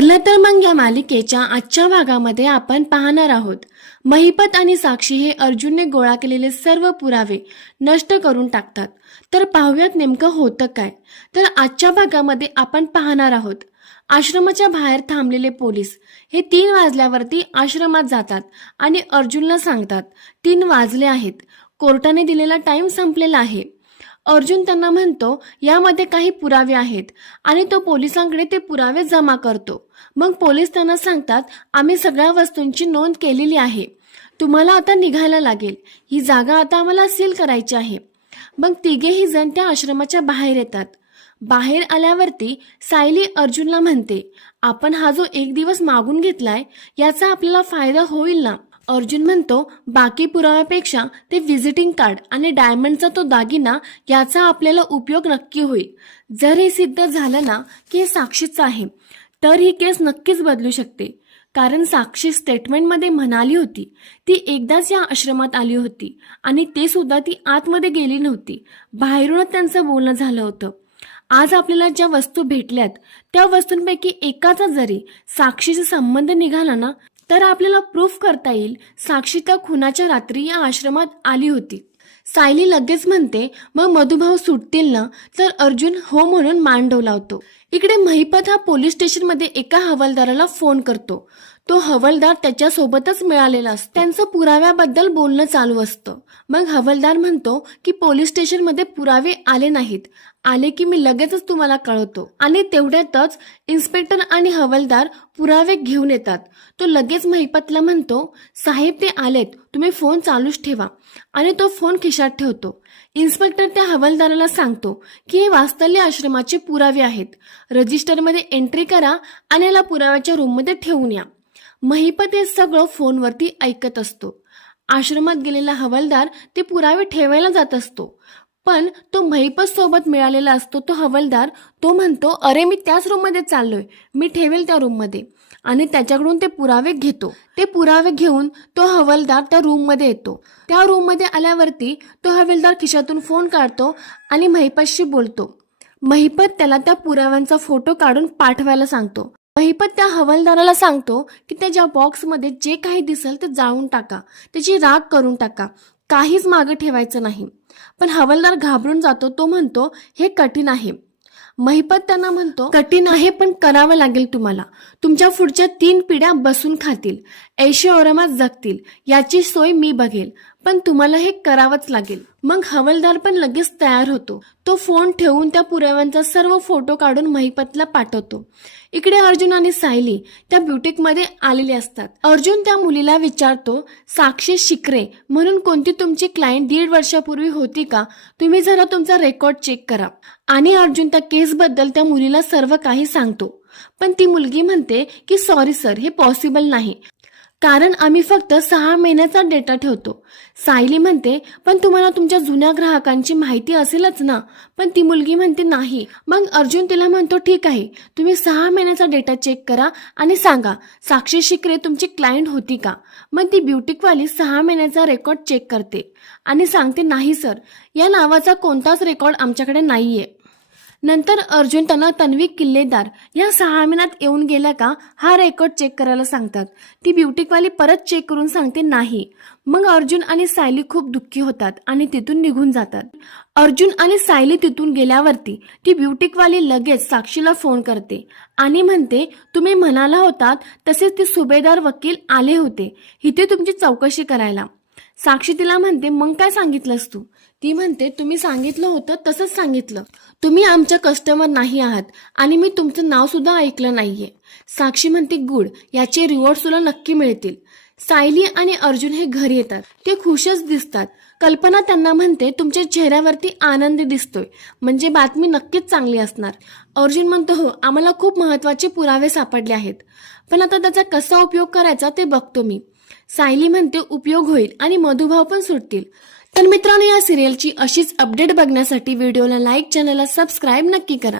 ठरलं तर मग या मालिकेच्या आजच्या भागामध्ये आपण पाहणार आहोत महिपत आणि साक्षी हे अर्जुनने गोळा केलेले सर्व पुरावे नष्ट करून टाकतात। तर पाहूयात नेमकं होतं काय। तर आजच्या भागामध्ये आपण पाहणार आहोत आश्रमाच्या बाहेर थांबलेले पोलीस हे 3 वाजल्यावरती आश्रमात जातात आणि अर्जुनला सांगतात 3 वाजले आहेत, कोर्टाने दिलेला टाइम संपलेला आहे। अर्जुन त्यांना म्हणतो यामध्ये काही पुरावे आहेत आणि तो पोलिसांकडे ते पुरावे जमा करतो। मग पोलीस त्यांना सांगतात आम्ही सगळ्या वस्तूंची नोंद केलेली आहे, तुम्हाला आता निघायला लागेल, ही जागा आता आम्हाला सील करायची आहे। मग तिघेही जण त्या आश्रमाच्या बाहेर येतात। बाहेर आल्यावरती सायली अर्जुनला म्हणते आपण हा जो 1 दिवस मागून घेतलाय याचा आपल्याला फायदा होईल ना। अर्जुन म्हणतो बाकी पुराव्यापेक्षा ते व्हिजिटिंग कार्ड आणि डायमंडचा तो दागिना याचा आपल्याला उपयोग नक्की होईल। जर हे सिद्ध झालं ना की हे साक्षीचं आहे तर ही केस नक्कीच बदलू शकते, कारण साक्षी स्टेटमेंटमध्ये म्हणाली होती ती एकदाच या आश्रमात आली होती आणि ते सुद्धा ती आतमध्ये गेली नव्हती, बाहेरूनच त्यांचं बोलणं झालं होतं। आज आपल्याला ज्या वस्तू भेटल्यात त्या वस्तूंपैकी एकाचा जरी साक्षीचा संबंध निघाला ना तर आपल्याला प्रूफ करता येईल साक्षी त्या खुनाच्या रात्री या आश्रमात आली होती। सायली लगेच म्हणते मग मधुभाऊ सुटतील ना, तर अर्जुन हो म्हणून मान डोलावतो। इकडे महिपत हा पोलीस स्टेशनमध्ये एका हवालदाराला फोन करतो। तो हवालदार त्याच्यासोबतच मिळालेला असतो, त्यांचं पुराव्याबद्दल बोलणं चालू असतं। मग हवालदार म्हणतो की पोलीस स्टेशनमध्ये पुरावे आले नाहीत, आले की मी लगेचच तुम्हाला कळवतो। आणि तेवढ्यातच इन्स्पेक्टर आणि हवालदार पुरावे घेऊन येतात। तो लगेच महिपतला म्हणतो साहेब ते आलेत, तुम्ही फोन चालूच ठेवा, आणि तो फोन खिशात ठेवतो। इन्स्पेक्टर त्या हवालदाराला सांगतो की हे वास्तल्य आश्रमाचे पुरावे आहेत, रजिस्टरमध्ये एंट्री करा आणि याला पुराव्याच्या रूममध्ये ठेवून या। महिपत हे सगळं फोनवरती ऐकत असतो। आश्रमात गेलेला हवालदार ते पुरावे ठेवायला जात असतो, पण तो महिपत सोबत मिळालेला असतो तो हवालदार, तो म्हणतो अरे मी त्याच रूममध्ये चाललोय, मी ठेवेल त्या रूममध्ये, आणि त्याच्याकडून ते पुरावे घेतो। ते पुरावे घेऊन तो हवालदार त्या रूममध्ये येतो। त्या रूममध्ये आल्यावरती तो हवालदार खिशातून फोन काढतो आणि महिपतशी बोलतो। महिपत त्याला त्या पुराव्यांचा फोटो काढून पाठवायला सांगतो। महिपत त्या हवालदाराला सांगतो की त्याच्या बॉक्समध्ये जे काही दिसेल ते जाळून टाका, त्याची राख करून टाका, काहीच मागे ठेवायचं नाही। पण हवालदार घाबरून जातो, तो म्हणतो हे कठीण आहे। महिपत त्यांना म्हणतो कठीण आहे पण करावं लागेल तुम्हाला, तुमच्या पुढच्या 3 पिढ्या बसून खातील, ऐशोआरामात जगतील, याची सोय मी बघेल, पण तुम्हाला हे करावंच लागेल। मग हवालदार पण लगेच तयार होतो। तो फोन ठेवून त्या पुराव्यांचा सर्व फोटो काढून महिपतला पाठवतो। इकडे अर्जुन आणि सायली त्या ब्युटिकमध्ये आलेले असतात। अर्जुन त्या मुलीला विचारतो साक्षी शिकरे म्हणून कोणती तुमची क्लायंट 1.5 वर्षापूर्वी होती का, तुम्ही जरा तुमचा रेकॉर्ड चेक करा। आणि अर्जुन त्या केसबद्दल त्या मुलीला सर्व काही सांगतो, पण ती मुलगी म्हणते की सॉरी सर, हे पॉसिबल नाही, कारण आम्ही फक्त 6 महिन्याचा डेटा ठेवतो। सायली म्हणते पण तुम्हाला तुमच्या जुन्या ग्राहकांची माहिती असेलच ना, पण ती मुलगी म्हणते नाही। मग अर्जुन तिला म्हणतो ठीक आहे, तुम्ही 6 महिन्याचा डेटा चेक करा आणि सांगा साक्षी शिकरे तुमची क्लायंट होती का। मग ती ब्युटिकवाली 6 महिन्याचा रेकॉर्ड चेक करते आणि सांगते नाही सर, या नावाचा कोणताच रेकॉर्ड आमच्याकडे नाहीये। नंतर अर्जुन त्यांना तन्वी किल्लेदार या 6 महिन्यात येऊन गेल्या का हा रेकॉर्ड चेक करायला सांगतात। ती ब्युटिकवाली परत चेक करून सांगते नाही। मग अर्जुन आणि सायली खूप दुःखी होतात आणि तिथून निघून जातात। अर्जुन आणि सायली तिथून गेल्यावरती ती ब्युटिकवाली लगेच साक्षीला फोन करते आणि म्हणते तुम्ही म्हणाला होतात तसेच ते सुभेदार वकील आले होते इथे तुमची चौकशी करायला। साक्षी तिला म्हणते मग काय सांगितलंस तू। ती म्हणते तुम्ही सांगितलं होतं तसंच सांगितलं, तुम्ही आमच्या कस्टमर नाही आहात आणि मी तुमचं नाव सुद्धा ऐकलं नाहीये। साक्षी म्हणते गुड, याचे रिवॉर्ड तुला नक्की मिळतील। सायली आणि अर्जुन हे घरी येतात, ते खुशच दिसतात। कल्पना त्यांना म्हणते तुमच्या चेहऱ्यावरती आनंद दिसतोय, म्हणजे बातमी नक्कीच चांगली असणार। अर्जुन म्हणतो हो, आम्हाला खूप महत्त्वाचे पुरावे सापडले आहेत, पण आता त्याचा कसा उपयोग करायचा ते बघतो मी। सायली म्हणते उपयोग होईल आणि मधुभाव पण सुटतील। तर मित्रांनो, या सिरियलची अशीच अपडेट बघण्यासाठी व्हिडिओला लाईक, चॅनलला सबस्क्राईब नक्की करा।